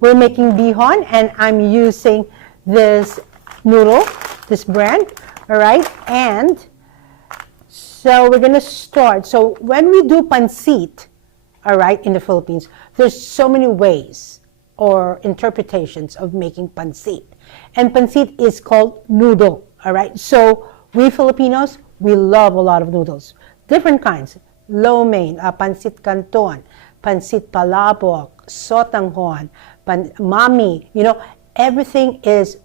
we're making bihon, and I'm using this noodle, this brand, all right? And so we're gonna start. So when we do pancit, all right, in the Philippines, there's so many ways or interpretations of making pancit. And pancit is called noodle, all right? So we Filipinos, we love a lot of noodles. Different kinds. Lo mein, pancit canton, pancit palabok, sotanghon, mami, you know, everything is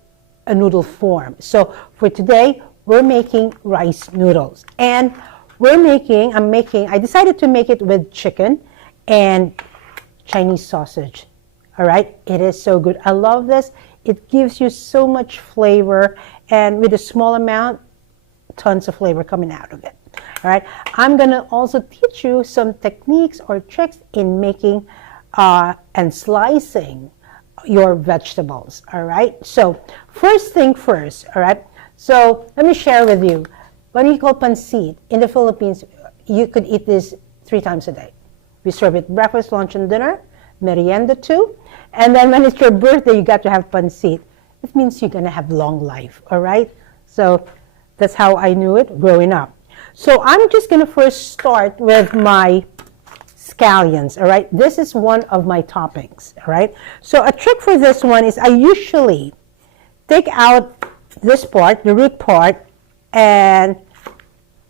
a noodle form. So for today, we're making rice noodles. And I decided to make it with chicken and Chinese sausage. All right, it is so good. I love this. It gives you so much flavor, and with a small amount, tons of flavor coming out of it. All right, I'm gonna also teach you some techniques or tricks in making and slicing your vegetables. All right, so first thing first, all right, so let me share with you. When we call pancit in the Philippines, you could eat this 3 times a day. We serve it breakfast, lunch, and dinner, merienda too. And then when it's your birthday, you got to have pancit. It means you're gonna have long life, all right? So that's how I knew it growing up. So I'm just gonna first start with my scallions, all right? This is one of my toppings, all right? So a trick for this one is I usually take out this part, the root part, and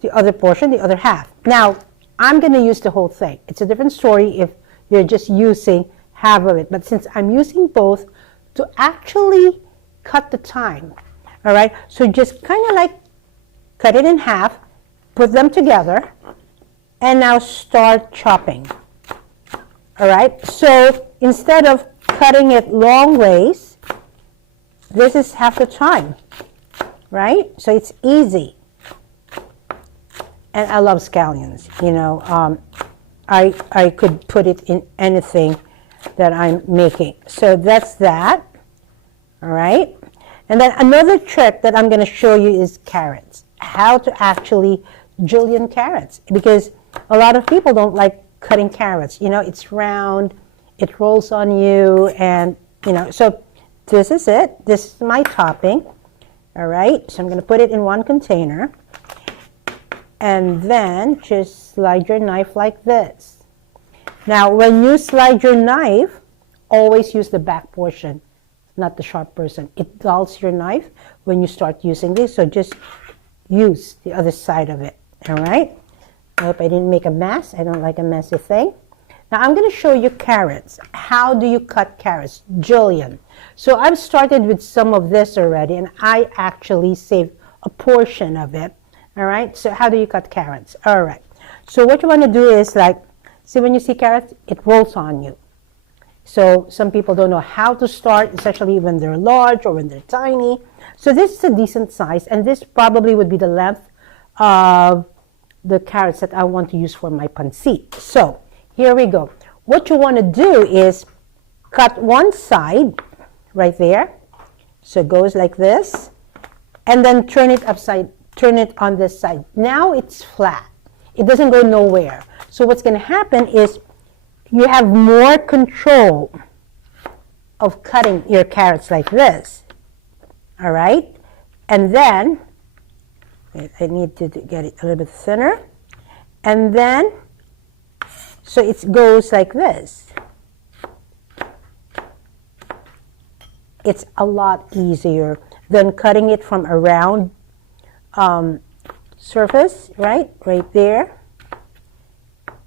the other portion, the other half. Now, I'm gonna use the whole thing. It's a different story if you're just using half of it. But since I'm using both to actually cut the time, all right? So just kind of like cut it in half, put them together, and now start chopping, all right? So instead of cutting it long ways, this is half the time, right? So it's easy. And I love scallions, you know. I could put it in anything that I'm making. So that's that, all right? And then another trick that I'm gonna show you is carrots. How to actually julienne carrots, because a lot of people don't like cutting carrots. You know, it's round, it rolls on you, and, you know, so this is it. This is my topping, all right? So I'm gonna put it in one container. And then just slide your knife like this. Now, when you slide your knife, always use the back portion, not the sharp portion. It dulls your knife when you start using this, so just use the other side of it, all right? I hope I didn't make a mess. I don't like a messy thing. Now, I'm going to show you carrots. How do you cut carrots? Julienne. So I've started with some of this already, and I actually saved a portion of it. All right, so how do you cut carrots? All right, so what you want to do is like, see when you see carrots, it rolls on you. So some people don't know how to start, especially when they're large or when they're tiny. So this is a decent size, and this probably would be the length of the carrots that I want to use for my pancit. So here we go. What you want to do is cut one side right there. So it goes like this, and then turn it on this side. Now it's flat. It doesn't go nowhere. So what's going to happen is you have more control of cutting your carrots like this. All right? And then, wait, I need to get it a little bit thinner. And then, so it goes like this. It's a lot easier than cutting it from a round surface, right there.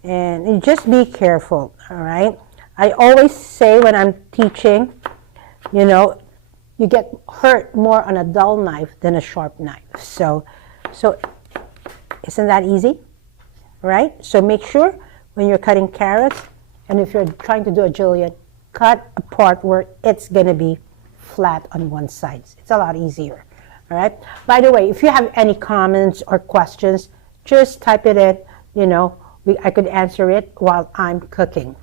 And you just be careful, all right? I always say when I'm teaching, you know, you get hurt more on a dull knife than a sharp knife. So isn't that easy, right? So make sure when you're cutting carrots, and if you're trying to do a julienne, cut a part where it's gonna be flat on one side. It's a lot easier. All right. By the way, if you have any comments or questions, just type it in. You know, I could answer it while I'm cooking.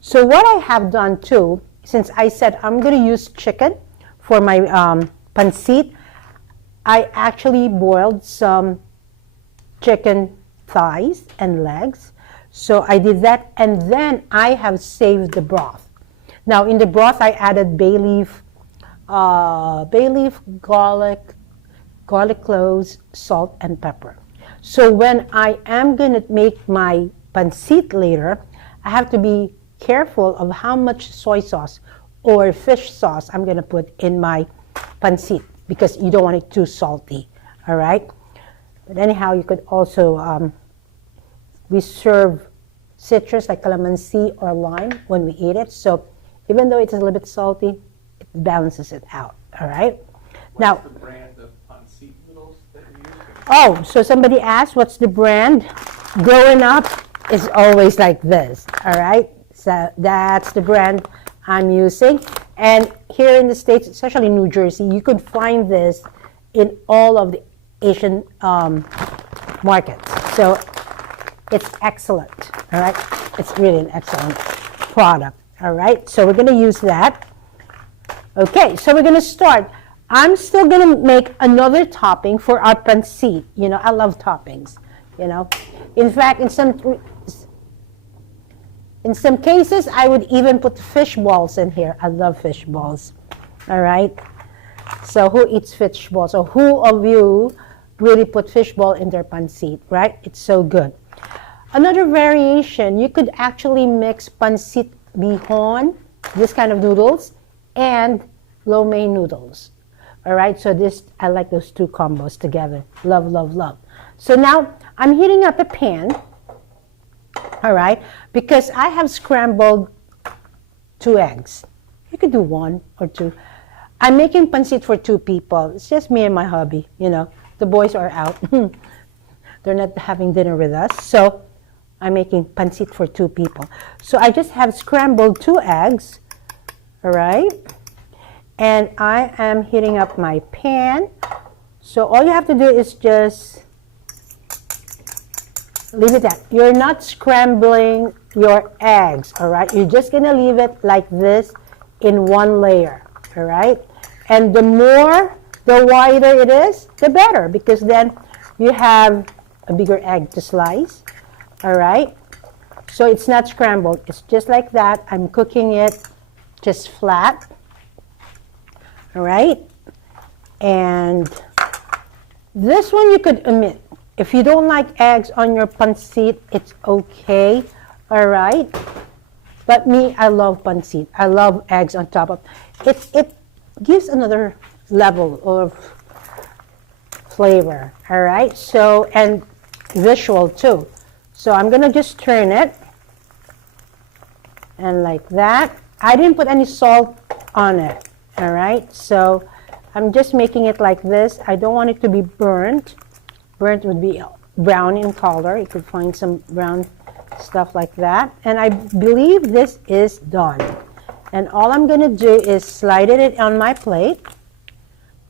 So what I have done too, since I said I'm going to use chicken for my pancit, I actually boiled some chicken thighs and legs. So I did that, and then I have saved the broth. Now, in the broth, I added bay leaf, garlic cloves, salt, and pepper. So when I am going to make my pancit later, I have to be careful of how much soy sauce or fish sauce I'm going to put in my pancit because you don't want it too salty, all right? But anyhow, you could also, we serve citrus like calamansi or lime when we eat it. So even though it's a little bit salty, it balances it out, all right? What's the brand of pancit noodles that you use? Oh, so somebody asked what's the brand? Growing up is always like this, all right? So that's the brand I'm using. And here in the States, especially New Jersey, you could find this in all of the Asian markets. So it's excellent, all right? It's really an excellent product, all right? So we're going to use that. Okay, so we're going to start. I'm still going to make another topping for our pancit. You know, I love toppings, you know. In fact, in some cases, I would even put fish balls in here. I love fish balls, all right? So who eats fish balls? Or who of you really put fish ball in their pancit, right? It's so good. Another variation, you could actually mix pancit bihon, this kind of noodles, and lo mein noodles. All right, so this, I like those two combos together. Love, love, love. So now I'm heating up a pan, all right, because I have scrambled 2 eggs. You could do 1 or 2. I'm making pancit for 2 people. It's just me and my hubby, you know. The boys are out. They're not having dinner with us. So I'm making pancit for 2 people. So I just have scrambled 2 eggs, all right? And I am heating up my pan. So all you have to do is just leave it at. You're not scrambling your eggs, all right? You're just gonna leave it like this in 1 layer, all right? And the wider it is, the better, because then you have a bigger egg to slice, all right? So it's not scrambled, it's just like that. I'm cooking it just flat, all right? And this one you could omit. If you don't like eggs on your pancit, it's okay, all right? But me, I love pancit. I love eggs on top of it. It gives another level of flavor, all right? So, and visual too. So I'm gonna just turn it, and like that. I didn't put any salt on it, all right? So I'm just making it like this. I don't want it to be burnt. Burnt would be brown in color. You could find some brown stuff like that. And I believe this is done. And all I'm gonna do is slide it on my plate,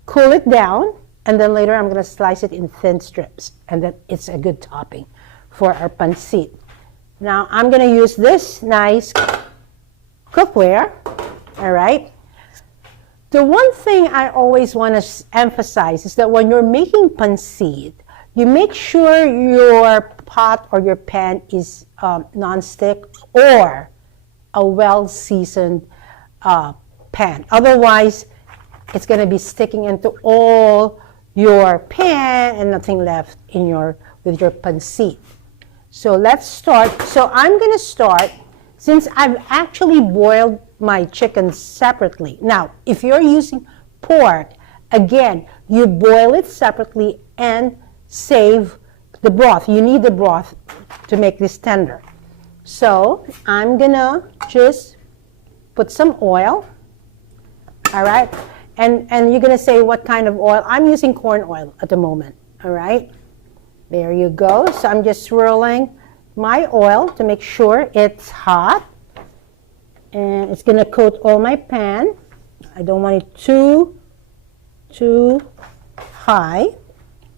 cool it down, and then later I'm gonna slice it in thin strips. And then it's a good topping for our pancit. Now I'm gonna use this nice cookware, all right? The one thing I always want to emphasize is that when you're making pancit, you make sure your pot or your pan is non-stick or a well-seasoned pan. Otherwise, it's going to be sticking into all your pan and nothing left in with your pancit. So let's start. So I'm going to start, since I've actually boiled my chicken separately. Now, if you're using pork, again, you boil it separately and save the broth. You need the broth to make this tender. So I'm gonna just put some oil, all right? And you're gonna say what kind of oil. I'm using corn oil at the moment, all right? There you go. So I'm just swirling my oil to make sure it's hot. And it's gonna coat all my pan. I don't want it too high,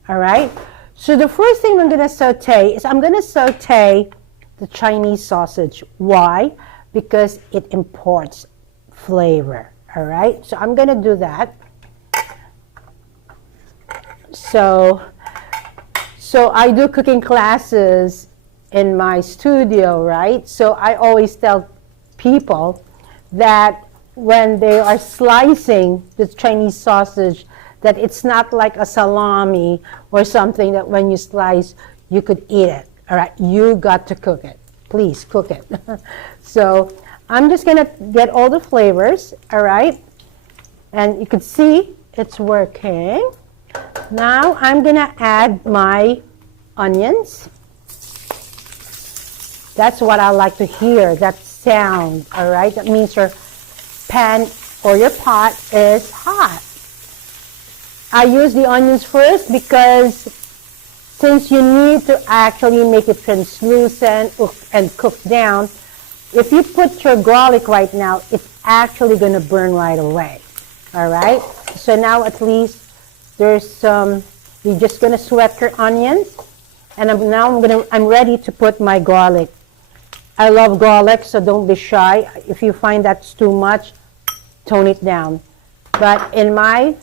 all right? So the first thing I'm gonna saute is I'm gonna saute the Chinese sausage. Why? Because it imparts flavor, all right? So I'm gonna do that. So I do cooking classes in my studio, right? So I always tell people that when they are slicing the Chinese sausage, that it's not like a salami or something that when you slice, you could eat it. All right, you got to cook it. Please cook it. So I'm just gonna get all the flavors, all right? And you can see it's working. Now I'm gonna add my onions. That's what I like to hear, that sound, all right? That means your pan or your pot is hot. I use the onions first because since you need to actually make it translucent and cook down, if you put your garlic right now, it's actually going to burn right away. All right? So now at least there's some, you're just going to sweat your onions. And I'm ready to put my garlic. I love garlic, so don't be shy. If you find that's too much, tone it down. But in my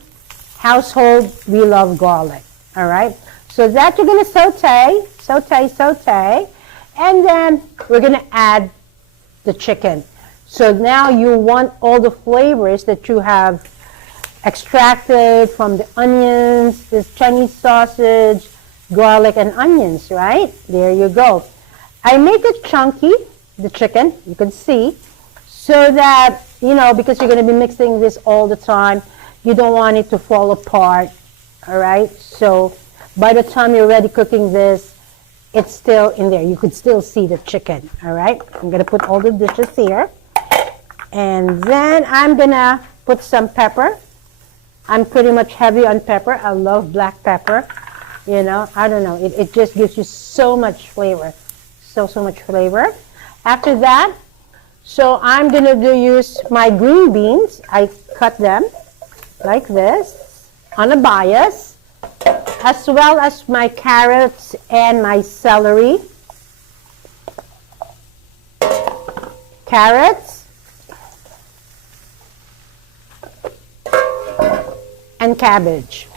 household, we love garlic. All right? So that you're going to saute, and then we're going to add the chicken. So now you want all the flavors that you have extracted from the onions, this Chinese sausage, garlic, and onions, right? There you go. I make it chunky, the chicken, you can see, so that, you know, because you're going to be mixing this all the time, you don't want it to fall apart, all right? So by the time you're ready cooking this, it's still in there. You could still see the chicken, all right? I'm going to put all the dishes here. And then I'm going to put some pepper. I'm pretty much heavy on pepper. I love black pepper. You know, I don't know. It just gives you so much flavor. So much flavor. After that, so I'm going to use my green beans. I cut them like this on a bias, as well as my carrots and my celery. Carrots and cabbage.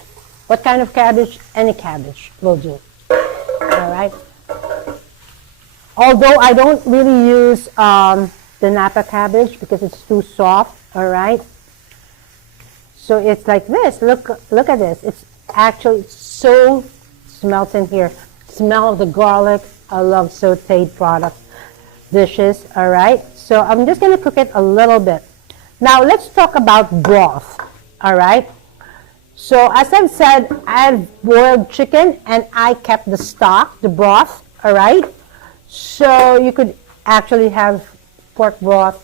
What kind of cabbage? Any cabbage will do. All right. Although I don't really use the Napa cabbage because it's too soft. All right. So it's like this. Look at this. It's actually so smells in here. Smell of the garlic. I love sautéed product dishes. All right. So I'm just going to cook it a little bit. Now let's talk about broth. All right. So as I've said, I've boiled chicken and I kept the stock, the broth. All right. So you could actually have pork broth.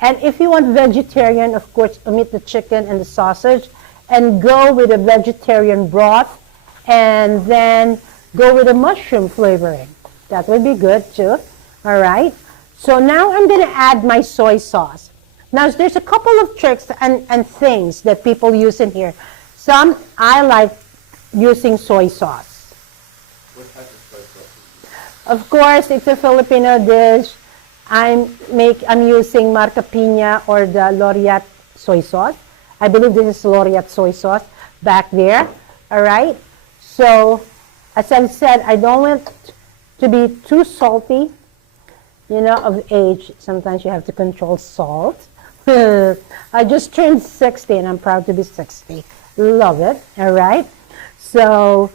And if you want vegetarian, of course, omit the chicken and the sausage and go with a vegetarian broth and then go with a mushroom flavoring. That would be good too. All right. So now I'm going to add my soy sauce. Now there's a couple of tricks and things that people use in here. Some I like using soy sauce. What type of soy sauce? Of course, it's a Filipino dish. I'm using Marca Piña or the Laureate soy sauce. I believe this is Laureate soy sauce back there. All right. So, as I've said, I don't want to be too salty. You know, of age, sometimes you have to control salt. I just turned 60 and I'm proud to be 60. Love it. All right. So,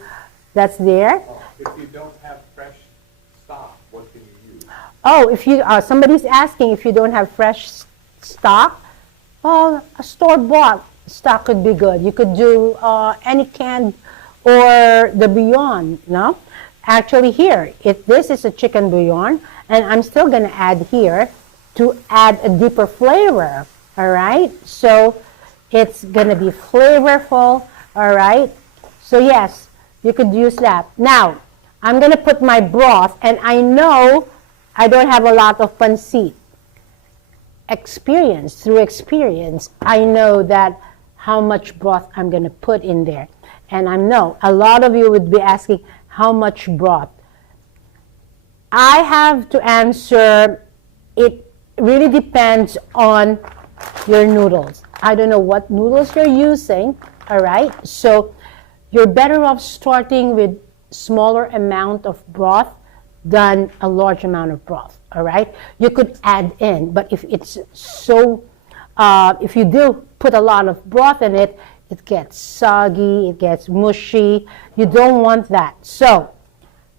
that's there. If you don't have fresh stock, what can you use? Oh, if you somebody's asking if you don't have fresh stock, well, a store-bought stock could be good. You could do any canned or the bouillon. No, actually here, this is a chicken bouillon, and I'm still going to add here to add a deeper flavor. All right, so it's going to be flavorful. All right, so yes, you could use that. Now, I'm going to put my broth, and I know I don't have a lot of pancit. Through experience, I know that how much broth I'm going to put in there. And I know a lot of you would be asking, how much broth? I have to answer, it really depends on your noodles. I don't know what noodles you're using, all right? So you're better off starting with smaller amount of broth than a large amount of broth, all right? You could add in, but if it's so, if you do put a lot of broth in it, it gets soggy, it gets mushy. You don't want that. So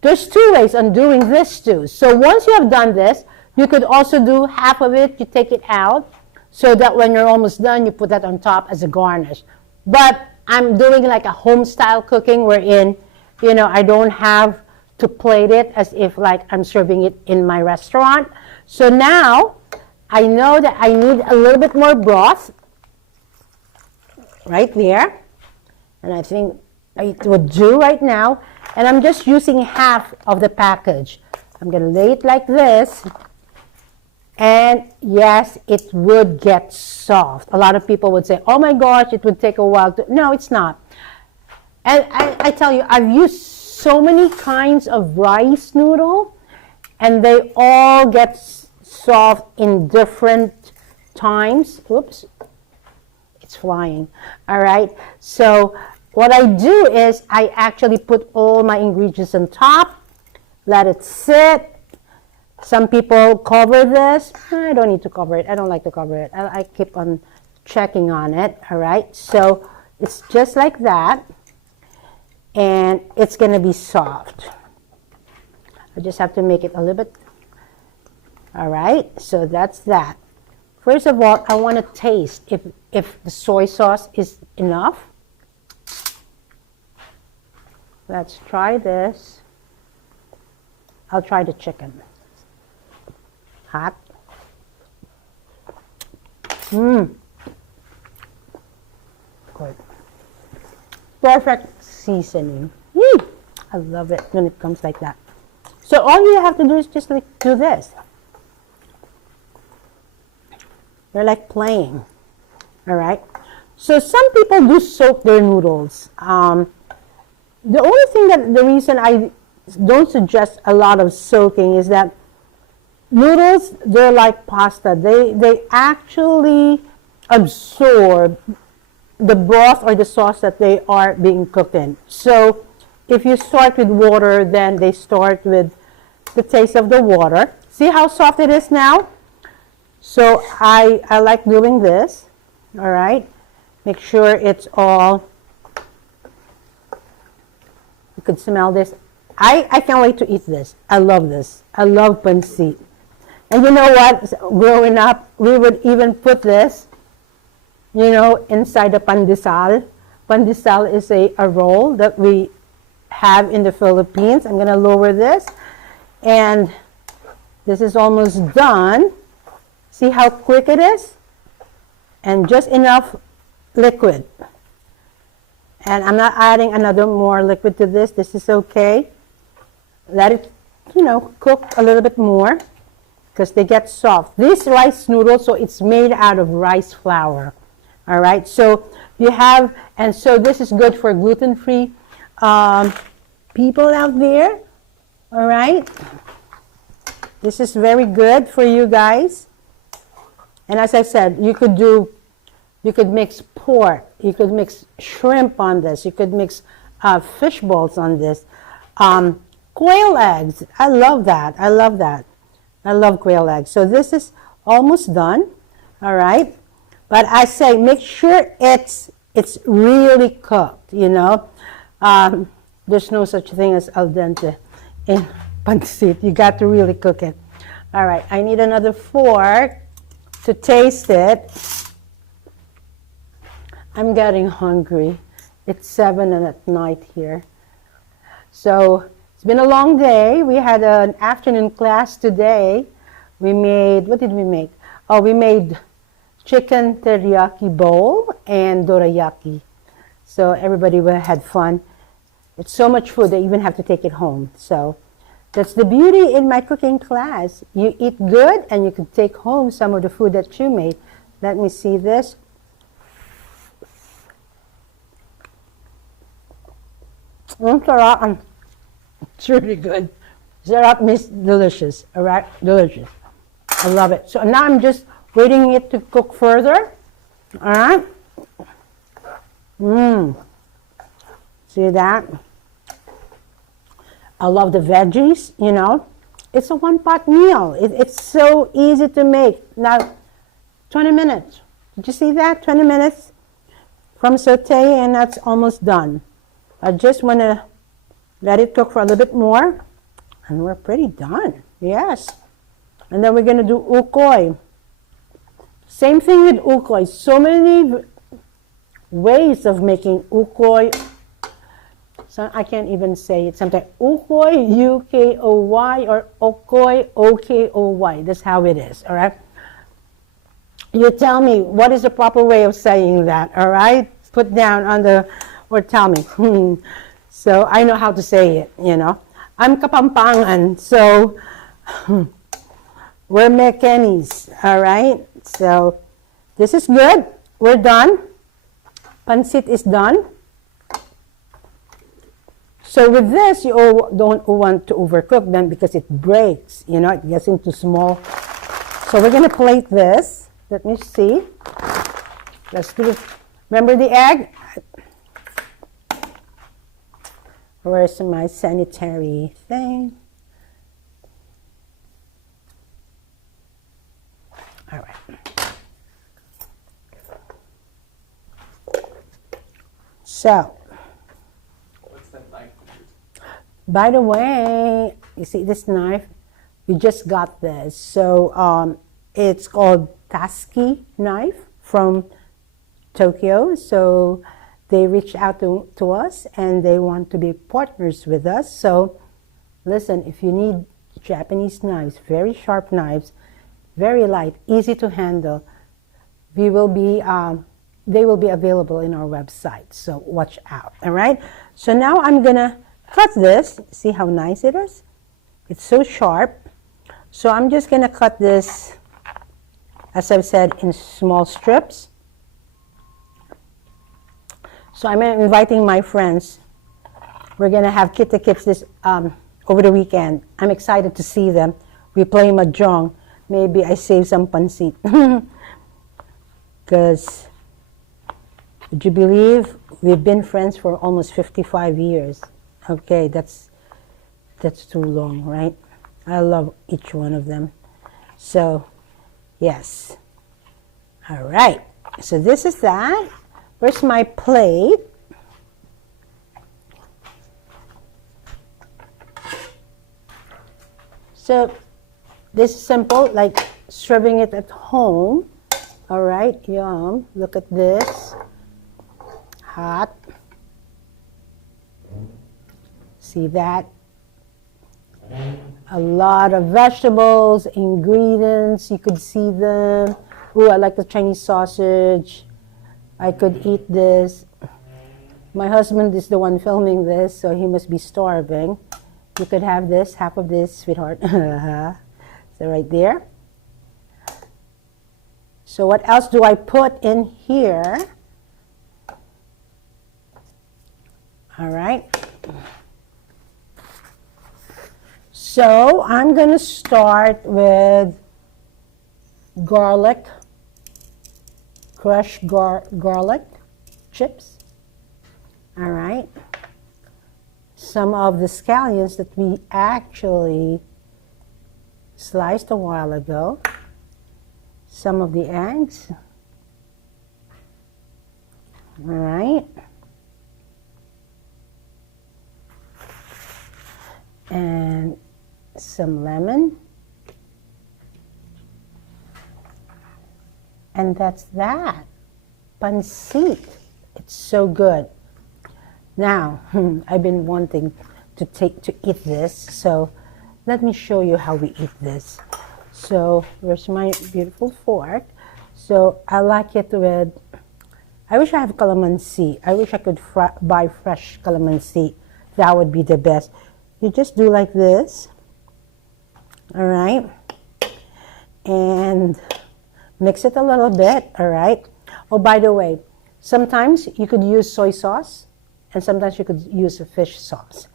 there's two ways on doing this stew. So once you have done this, you could also do half of it, you take it out, so that when you're almost done, you put that on top as a garnish. But I'm doing like a home style cooking wherein, you know, I don't have to plate it as if like I'm serving it in my restaurant. So now I know that I need a little bit more broth right there. And I think it would do right now. And I'm just using half of the package. I'm going to lay it like this. And yes, it would get soft. A lot of people would say, oh my gosh, it would take a while to... No, it's not. And I tell you, I've used so many kinds of rice noodle, and they all get soft in different times. Oops, it's flying. All right, so what I do is I actually put all my ingredients on top, let it sit. Some people cover this. I don't need to cover it. I don't like to cover it. I keep on checking on it. All right, so it's just like that. And it's going to be soft. I just have to make it a little bit. All right, so that's that. First of all, I want to taste if the soy sauce is enough. Let's try this. I'll try the chicken. Hot. Good. Perfect seasoning. I love it when it comes like that. So all you have to do is just like do this. You're like playing. All right. So some people do soak their noodles. The only thing the reason I don't suggest a lot of soaking is that noodles, they're like pasta. They actually absorb the broth or the sauce that they are being cooked in. So if you start with water, then they start with the taste of the water. See how soft it is now? So I like doing this. All right. Make sure it's all, you could smell this. I can't wait to eat this. I love this. I love pancit. And you know what? Growing up, we would even put this, you know, inside the pandesal. Pandesal is a roll that we have in the Philippines. I'm going to lower this. And this is almost done. See how quick it is? And just enough liquid. And I'm not adding another more liquid to this. This is okay. Let it, you know, cook a little bit more because they get soft. This rice noodle, so it's made out of rice flour. All right, so you have, and so this is good for gluten-free people out there. All right, this is very good for you guys. And as I said, you could mix pork, you could mix shrimp on this, you could mix fish balls on this. Quail eggs, I love that. I love that. I love quail eggs. So this is almost done. All right. But I say make sure it's really cooked, you know. There's no such thing as al dente in pancit. You got to really cook it. All right. I need another fork to taste it. I'm getting hungry. It's 7 at night here. So it's been a long day. We had an afternoon class today. We made, what did we make? Oh, we made chicken teriyaki bowl and dorayaki. So everybody had fun. It's so much food they even have to take it home. So that's the beauty in my cooking class. You eat good and you can take home some of the food that you made. Let me see this. Sarap. It's really good. Sarap means delicious. All right, delicious. I love it. So now I'm just waiting it to cook further. All right. See that? I love the veggies, you know. It's a one-pot meal. It's so easy to make. Now, 20 minutes. Did you see that? 20 minutes from sauté, and that's almost done. I just want to let it cook for a little bit more, and we're pretty done. Yes. And then we're going to do ukoy. Same thing with ukoy. So many ways of making ukoy. So I can't even say it sometimes. Ukoy, U-K-O-Y, or okoy, O-K-O-Y. That's how it is, all right? You tell me, what is the proper way of saying that, all right? Put down on the, or tell me. So I know how to say it, you know. I'm Kapampangan, so we're Mekenis, all right? So this is good. We're done. Pancit is done. So with this, you don't want to overcook them because it breaks, you know, it gets into small. So we're going to plate this. Let me see. Let's do it. Remember the egg? Where's my sanitary thing? All right. So, What's that knife? by the way, you see this knife? We just got this. So, it's called Taski knife from Tokyo. So, they reached out to us and they want to be partners with us. So, listen, if you need Japanese knives, very sharp knives, very light, easy to handle, they will be available in our website. So, watch out, all right? So, now I'm going to cut this. See how nice it is? It's so sharp. So, I'm just going to cut this, as I've said, in small strips. So I'm inviting my friends. We're going to have kita-kits this over the weekend. I'm excited to see them. We play mahjong. Maybe I save some pancit. Because, would you believe, we've been friends for almost 55 years. Okay, that's too long, right? I love each one of them. So, yes. All right. So this is that. Where's my plate? So this is simple, like serving it at home. All right, yum. Look at this. Hot. See that? A lot of vegetables, ingredients. You could see them. Ooh, I like the Chinese sausage. I could eat this. My husband is the one filming this, so he must be starving. You could have this, half of this, sweetheart. So right there. So what else do I put in here? All right. So I'm going to start with garlic. Crushed garlic chips. All right. Some of the scallions that we actually sliced a while ago. Some of the eggs. All right. And some lemon. And that's that. Pancit. It's so good. Now, I've been wanting to eat this, so let me show you how we eat this. So, where's my beautiful fork? So, I like it with, I wish I have calamansi. I wish I could buy fresh calamansi. That would be the best. You just do like this. All right. And mix it a little bit, all right? Oh, by the way, sometimes you could use soy sauce, and sometimes you could use a fish sauce.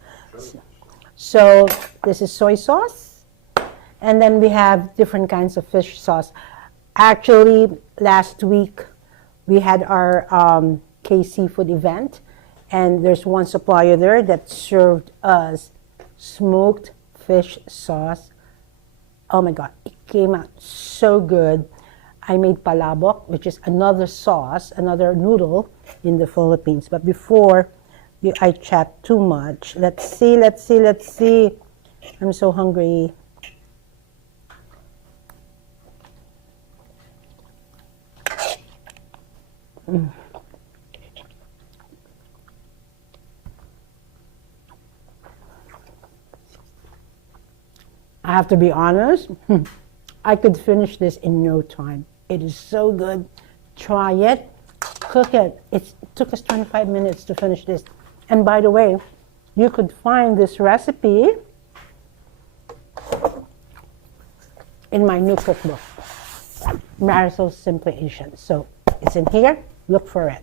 So this is soy sauce, and then we have different kinds of fish sauce. Actually, last week, we had our K-Seafood event, and there's one supplier there that served us smoked fish sauce Oh my God, it came out so good. I made palabok, which is another sauce, another noodle in the Philippines. But before I chat too much, let's see. I'm so hungry. I have to be honest, I could finish this in no time. It is so good. Try it, cook it. It took us 25 minutes to finish this. And by the way, you could find this recipe in my new cookbook, Maricel's Simply Asian. So it's in here, look for it.